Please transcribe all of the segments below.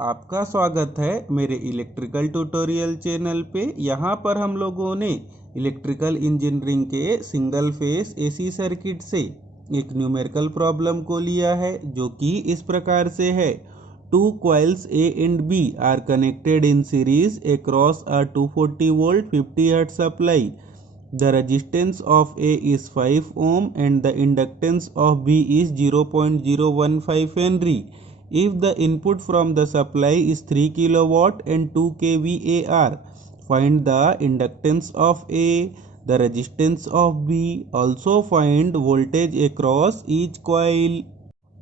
आपका स्वागत है मेरे इलेक्ट्रिकल ट्यूटोरियल चैनल पे। यहाँ पर हम लोगों ने इलेक्ट्रिकल इंजीनियरिंग के सिंगल फेस एसी सर्किट से एक न्यूमेरिकल प्रॉब्लम को लिया है, जो कि इस प्रकार से है। Two coils A and B are connected in series across a 240 volt 50 hertz supply. The resistance of A is 5 ohm and the inductance of B is 0.015 Henry. If the input from the supply is 3 kilowatt and 2 kVAr, find the inductance of A, the resistance of B. Also find voltage across each coil.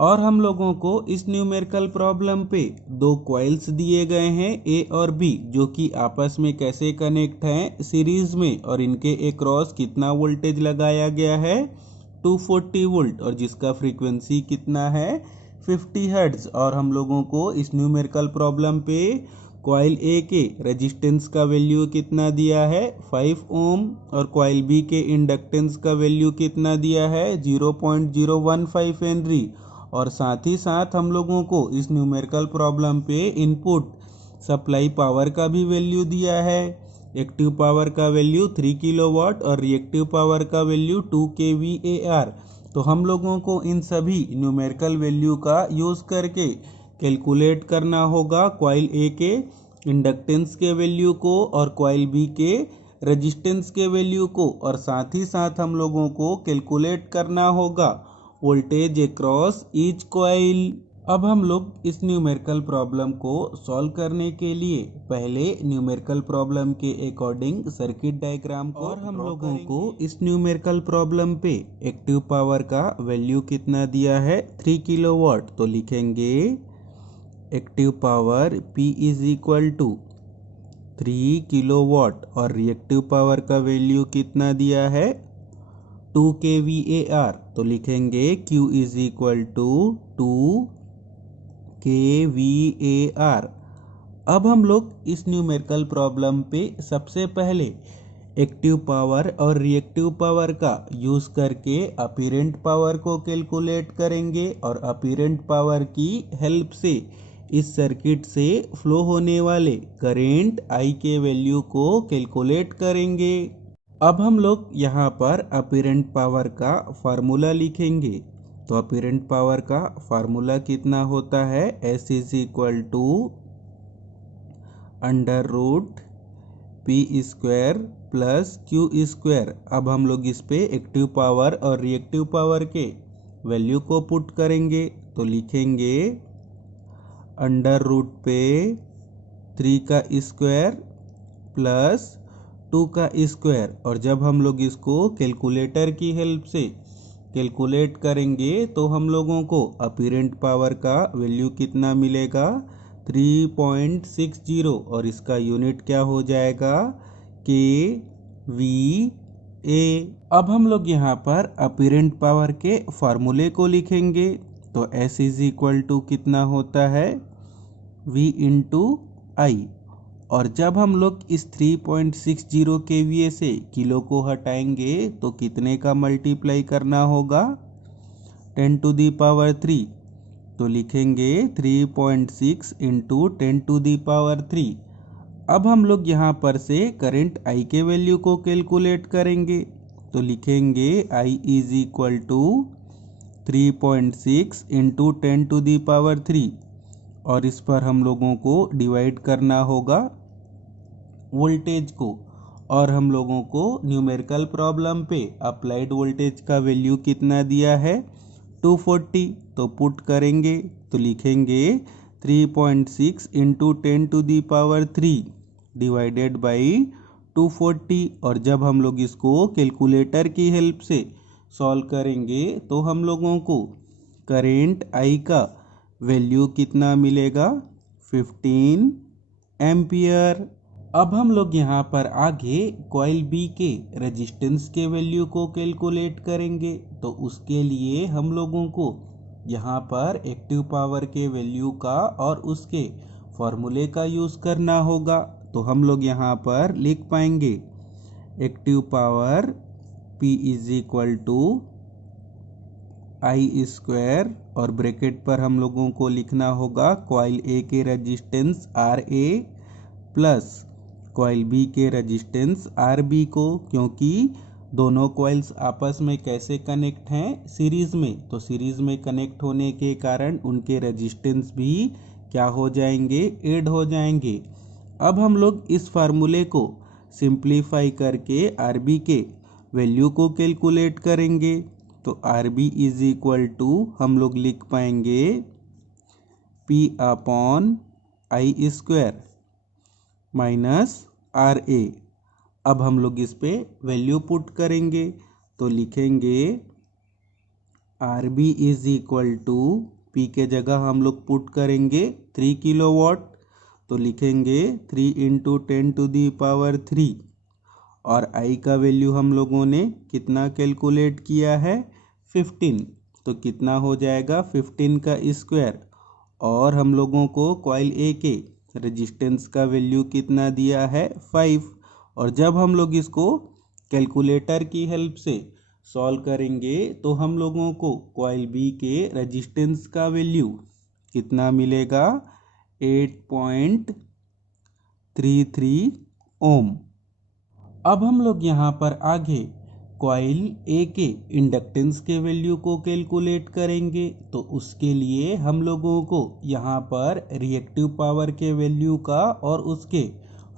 और हम लोगों को इस numerical problem पे दो coils दिए गए हैं ए और बी, जो कि आपस में कैसे कनेक्ट हैं सीरीज में, और इनके अक्रॉस कितना वोल्टेज लगाया गया है 240 वोल्ट, और जिसका फ्रीक्वेंसी कितना है 50 हर्ट्ज। और हम लोगों को इस न्यूमेरिकल प्रॉब्लम पे कॉइल ए के रेजिस्टेंस का वैल्यू कितना दिया है 5 ओम, और कॉइल बी के इंडक्टेंस का वैल्यू कितना दिया है 0.015 हेनरी। और साथ ही साथ हम लोगों को इस न्यूमेरिकल प्रॉब्लम पे इनपुट सप्लाई पावर का भी वैल्यू दिया है। एक्टिव पावर का वैल्यू 3 किलोवाट और रिएक्टिव पावर का वैल्यू 2 kVAr। तो हम लोगों को इन सभी न्यूमेरिकल वैल्यू का यूज़ करके कैलकुलेट करना होगा कॉइल ए के इंडक्टेंस के वैल्यू को और कॉइल बी के रेजिस्टेंस के वैल्यू को, और साथ ही साथ हम लोगों को कैलकुलेट करना होगा वोल्टेज अक्रॉस ईच कॉइल। अब हम लोग इस न्यूमेरिकल प्रॉब्लम को सॉल्व करने के लिए पहले न्यूमेरिकल प्रॉब्लम के अकॉर्डिंग सर्किट डायग्राम को, और हम लोगों को इस न्यूमेरिकल प्रॉब्लम पे एक्टिव पावर का वैल्यू कितना दिया है 3 किलोवाट। तो लिखेंगे active power P is equal to 3 kilowatt, और रिएक्टिव पावर का वैल्यू कितना दिया है 2 kVAr। तो लिखेंगे Q is equal to 2 kVAr। अब हम लोग इस न्यूमेरिकल प्रॉब्लम पे सबसे पहले एक्टिव पावर और रिएक्टिव पावर का यूज़ करके अपीरेंट पावर को कैलकुलेट करेंगे, और अपीरेंट पावर की हेल्प से इस सर्किट से फ्लो होने वाले करेंट I के वैल्यू को कैलकुलेट करेंगे। अब हम लोग यहाँ पर अपीरेंट पावर का फार्मूला लिखेंगे। तो अपीरेंट पावर का फार्मूला कितना होता है S is equal to under root P square plus Q square. अब हम लोग इस पे एक्टिव पावर और रिएक्टिव पावर के वैल्यू को पुट करेंगे। तो लिखेंगे अंडर रूट पे 3 का स्क्वायर प्लस 2 का स्क्वायर, और जब हम लोग इसको कैलकुलेटर की हेल्प से कैलकुलेट करेंगे तो हम लोगों को अपीरेंट पावर का वैल्यू कितना मिलेगा 3.60, और इसका यूनिट क्या हो जाएगा kVA। अब हम लोग यहाँ पर अपीरेंट पावर के फार्मूले को लिखेंगे। तो S इज इक्वल टू कितना होता है V इंटू I, और जब हम लोग इस 3.60 kVA से किलो को हटाएंगे तो कितने का मल्टीप्लाई करना होगा 10 टू दी पावर 3। तो लिखेंगे 3.6 इंटू 10 टू दी पावर 3। अब हम लोग यहाँ पर से करंट I के वैल्यू को कैलकुलेट करेंगे। तो लिखेंगे I is equal to 3.6 into 10 to the power 3, और इस पर हम लोगों को डिवाइड करना होगा वोल्टेज को, और हम लोगों को न्यूमेरिकल प्रॉब्लम पे अप्लाइड वोल्टेज का वैल्यू कितना दिया है 240। तो पुट करेंगे। तो लिखेंगे 3.6 into 10 to the power 3 divided by 240, और जब हम लोग इसको कैलकुलेटर की हेल्प से सॉल्व करेंगे तो हम लोगों को करेंट I का वैल्यू कितना मिलेगा 15 एम्पियर। अब हम लोग यहाँ पर आगे कॉइल बी के रेजिस्टेंस के वैल्यू को कैलकुलेट करेंगे। तो उसके लिए हम लोगों को यहाँ पर एक्टिव पावर के वैल्यू का और उसके फॉर्मूले का यूज़ करना होगा। तो हम लोग यहाँ पर लिख पाएंगे active power P is equal to I square और ब्रैकेट पर हम लोगों को लिखना होगा कॉइल ए के resistance R A plus coil B के रेजिस्टेंस आर बी को, क्योंकि दोनों कॉइल्स आपस में कैसे कनेक्ट हैं, सीरीज में। तो सीरीज में कनेक्ट होने के कारण उनके रेजिस्टेंस भी क्या हो जाएंगे, ऐड हो जाएंगे। अब हम लोग इस फार्मूले को सिंप्लीफाई करके आर बी के वैल्यू को कैलकुलेट करेंगे। तो R B is equal to हम लोग लिख पाएंगे P upon I square minus R A. अब हम लोग इस पे वैल्यू पुट करेंगे तो लिखेंगे R B is equal to P के जगह हम लोग पुट करेंगे 3 किलोवाट, तो लिखेंगे 3 इंटू 10⁻³ और आई का वैल्यू हम लोगों ने कितना कैलकुलेट किया है 15, तो कितना हो जाएगा 15 का स्क्वायर। और हम लोगों को कॉइल ए के रेजिस्टेंस का वैल्यू कितना दिया है 5। और जब हम लोग इसको कैलकुलेटर की हेल्प से सॉल्व करेंगे तो हम लोगों को कॉइल बी के रेजिस्टेंस का वैल्यू कितना मिलेगा 8.33 ओम। अब हम लोग यहाँ पर आगे कॉइल ए के इंडक्टेंस के वैल्यू को कैलकुलेट करेंगे। तो उसके लिए हम लोगों को यहाँ पर रिएक्टिव पावर के वैल्यू का और उसके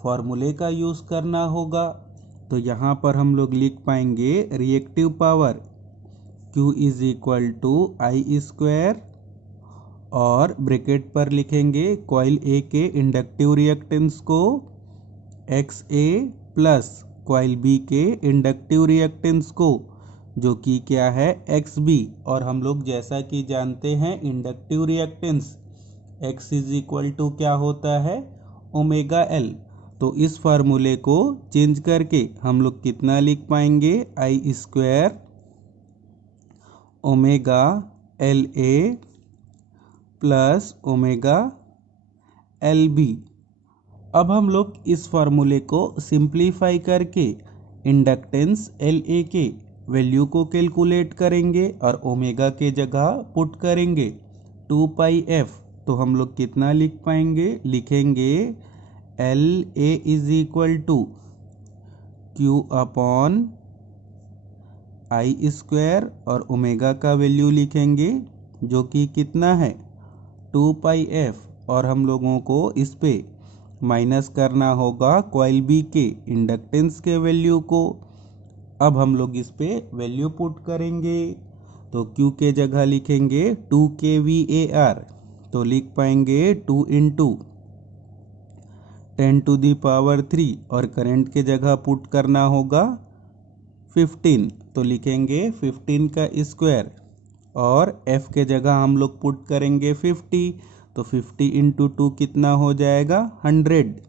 फॉर्मूले का यूज़ करना होगा। तो यहाँ पर हम लोग लिख पाएंगे reactive power Q is equal to I square और ब्रैकेट पर लिखेंगे कॉइल ए के इंडक्टिव रिएक्टेंस को XA प्लस कॉइल बी के इंडक्टिव रिएक्टेंस को जो कि क्या है XB। और हम लोग जैसा कि जानते हैं inductive reactance X is equal to क्या होता है ओमेगा L। तो इस फार्मूले को चेंज करके हम लोग कितना लिख पाएंगे I square omega LA plus omega LB। अब हम लोग इस फार्मूले को सिंप्लीफाई करके इंडक्टेंस LA के वैल्यू को कैलकुलेट करेंगे और ओमेगा के जगह पुट करेंगे 2πf। तो हम लोग कितना लिख पाएंगे, लिखेंगे LA is equal to Q upon I square और ओमेगा का वैल्यू लिखेंगे जो कि कितना है 2πf। और हम लोगों को इस पे माइनस करना होगा कॉइल बी के इंडक्टेंस के वैल्यू को। अब हम लोग इस पे वैल्यू पुट करेंगे तो Q के जगह लिखेंगे 2 kVAR, तो लिख पाएंगे 2 इंटू 10⁻³ और करंट के जगह पुट करना होगा 15, तो लिखेंगे 15 का स्क्वायर और F के जगह हम लोग पुट करेंगे 50, तो 50 इंटू 2 कितना हो जाएगा 100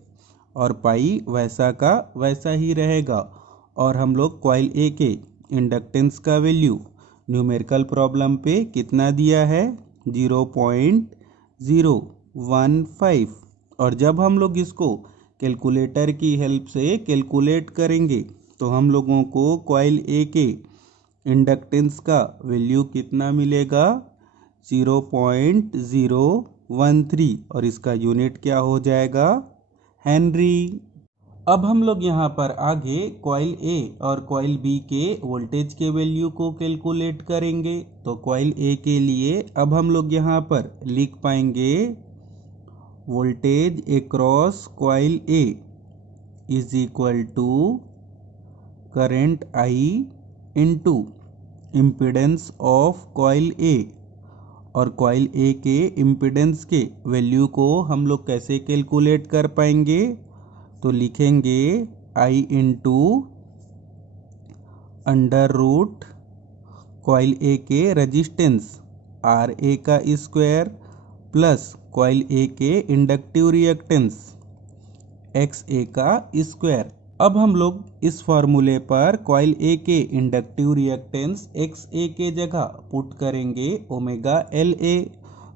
और पाई वैसा का वैसा ही रहेगा। और हम लोग कॉइल ए के इंडक्टेंस का वैल्यू न्यूमेरिकल प्रॉब्लम पे कितना दिया है 0.015। और जब हम लोग इसको कैलकुलेटर की हेल्प से कैलकुलेट करेंगे तो हम लोगों को कॉइल ए के इंडक्टेंस का वैल्यू कितना मिलेगा 0.013 और इसका यूनिट क्या हो जाएगा हेनरी। अब हम लोग यहाँ पर आगे कॉइल ए और कॉइल बी के वोल्टेज के वैल्यू को कैलकुलेट करेंगे। तो कॉइल ए के लिए अब हम लोग यहाँ पर लिख पाएंगे voltage across coil A is equal to current I into impedance of coil A. और कॉइल ए के इम्पीडेंस के वैल्यू को हम लोग कैसे कैलकुलेट कर पाएंगे, तो लिखेंगे आई into under root coil A के रेजिस्टेंस आर ए का स्क्वायर प्लस कॉइल ए के इंडक्टिव रिएक्टेंस एक्स ए का स्क्वायर। अब हम लोग इस फार्मूले पर कॉइल ए के इंडक्टिव रिएक्टेंस एक्स ए के जगह पुट करेंगे ओमेगा एल ए।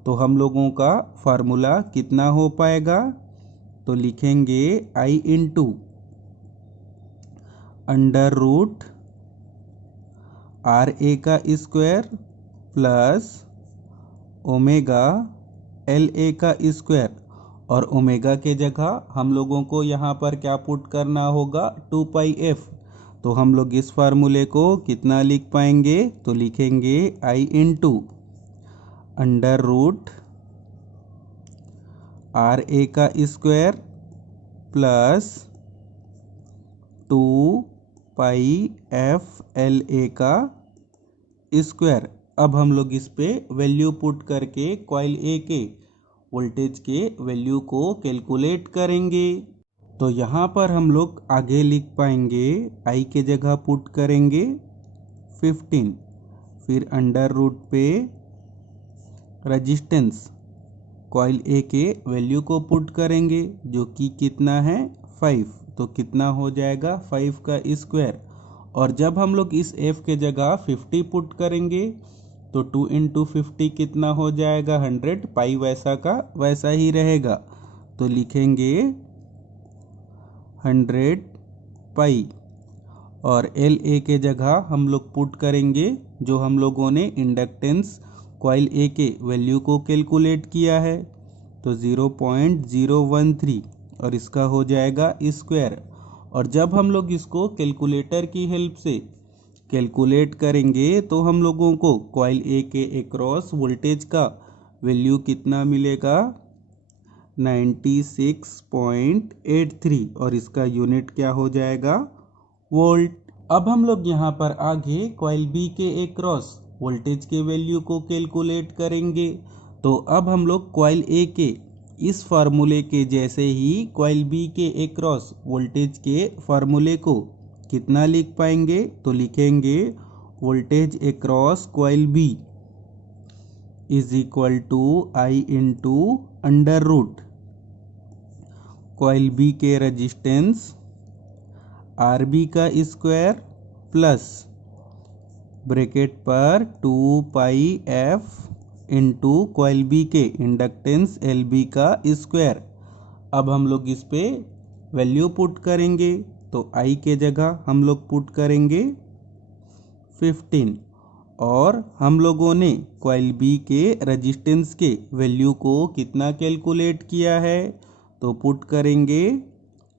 तो हम लोगों का फार्मूला कितना हो पाएगा, तो लिखेंगे आई into under root R A का square plus omega L A का स्क्वायर, और ओमेगा के जगह हम लोगों को यहाँ पर क्या पुट करना होगा, 2πf। तो हम लोग इस फार्मूले को कितना लिख पाएंगे, तो लिखेंगे आई into under root R A का square plus 2πf L A का स्क्वायर। अब हम लोग इस पे वैल्यू पुट करके कॉइल ए के वोल्टेज के वैल्यू को कैलकुलेट करेंगे। तो यहाँ पर हम लोग आगे लिख पाएंगे, आई के जगह पुट करेंगे 15, फिर अंडर रूट पे रेजिस्टेंस कॉइल ए के वैल्यू को पुट करेंगे जो कि कितना है 5, तो कितना हो जाएगा 5 का स्क्वायर। और जब हम लोग इस f के जगह 50 पुट करेंगे तो 2 इंटू 50 कितना हो जाएगा 100, पाई वैसा का वैसा ही रहेगा, तो लिखेंगे 100 पाई। और एल ए के जगह हम लोग पुट करेंगे जो हम लोगों ने इंडक्टेंस कॉइल ए के वैल्यू को कैलकुलेट किया है, तो 0.013, और इसका हो जाएगा स्क्वायर। और जब हम लोग इसको कैलकुलेटर की हेल्प से कैलकुलेट करेंगे तो हम लोगों को कॉइल ए के अक्रॉस वोल्टेज का वैल्यू कितना मिलेगा, 96.83, और इसका यूनिट क्या हो जाएगा, वोल्ट। अब हम लोग यहाँ पर आगे कॉइल बी के अक्रॉस वोल्टेज के वैल्यू को कैलकुलेट करेंगे। तो अब हम लोग कॉइल ए के इस फार्मूले के जैसे ही कॉइल बी के अक्रॉस वोल्टेज के फार्मूले को कितना लिख पाएंगे, तो लिखेंगे voltage across coil B is equal to I into under root coil B के रेजिस्टेंस आर बी का स्क्वायर प्लस ब्रैकेट पर 2πf इंटू कॉइल बी के इंडक्टेंस एल बी का स्क्वायर। अब हम लोग इस पे वैल्यू पुट करेंगे, तो आई के जगह हम लोग पुट करेंगे 15, और हम लोगों ने कॉइल बी के रेजिस्टेंस के वैल्यू को कितना कैलकुलेट किया है, तो पुट करेंगे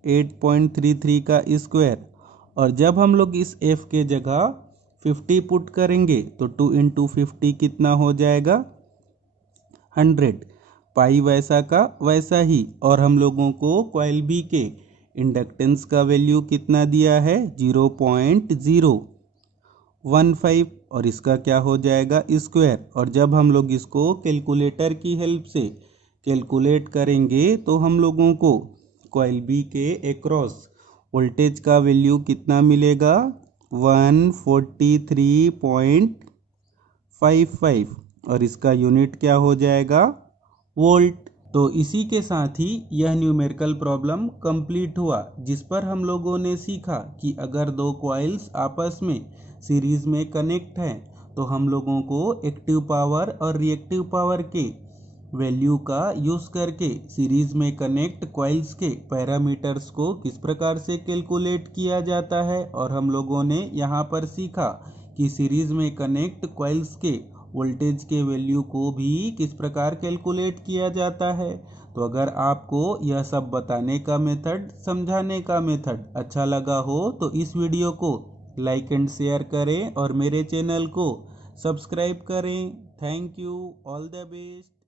8.33 का स्क्वायर। और जब हम लोग इस f के जगह 50 पुट करेंगे तो 2 इंटू 50 कितना हो जाएगा 100, पाई वैसा का वैसा ही। और हम लोगों को कॉइल बी के इंडक्टेंस का वैल्यू कितना दिया है, 0.015, और इसका क्या हो जाएगा स्क्वायर। और जब हम लोग इसको कैलकुलेटर की हेल्प से कैलकुलेट करेंगे तो हम लोगों को कॉइल बी के अक्रॉस वोल्टेज का वैल्यू कितना मिलेगा, 143.55, और इसका यूनिट क्या हो जाएगा, वोल्ट। तो इसी के साथ ही यह न्यूमेरिकल प्रॉब्लम कंप्लीट हुआ, जिस पर हम लोगों ने सीखा कि अगर दो कॉइल्स आपस में सीरीज में कनेक्ट हैं तो हम लोगों को एक्टिव पावर और रिएक्टिव पावर के वैल्यू का यूज़ करके सीरीज में कनेक्ट कॉइल्स के पैरामीटर्स को किस प्रकार से कैलकुलेट किया जाता है। और हम लोगों ने यहाँ पर सीखा कि सीरीज में कनेक्ट कॉइल्स के वोल्टेज के वैल्यू को भी किस प्रकार कैलकुलेट किया जाता है। तो अगर आपको यह सब बताने का मेथड, समझाने का मेथड अच्छा लगा हो तो इस वीडियो को लाइक एंड शेयर करें और मेरे चैनल को सब्सक्राइब करें। Thank you, all the best.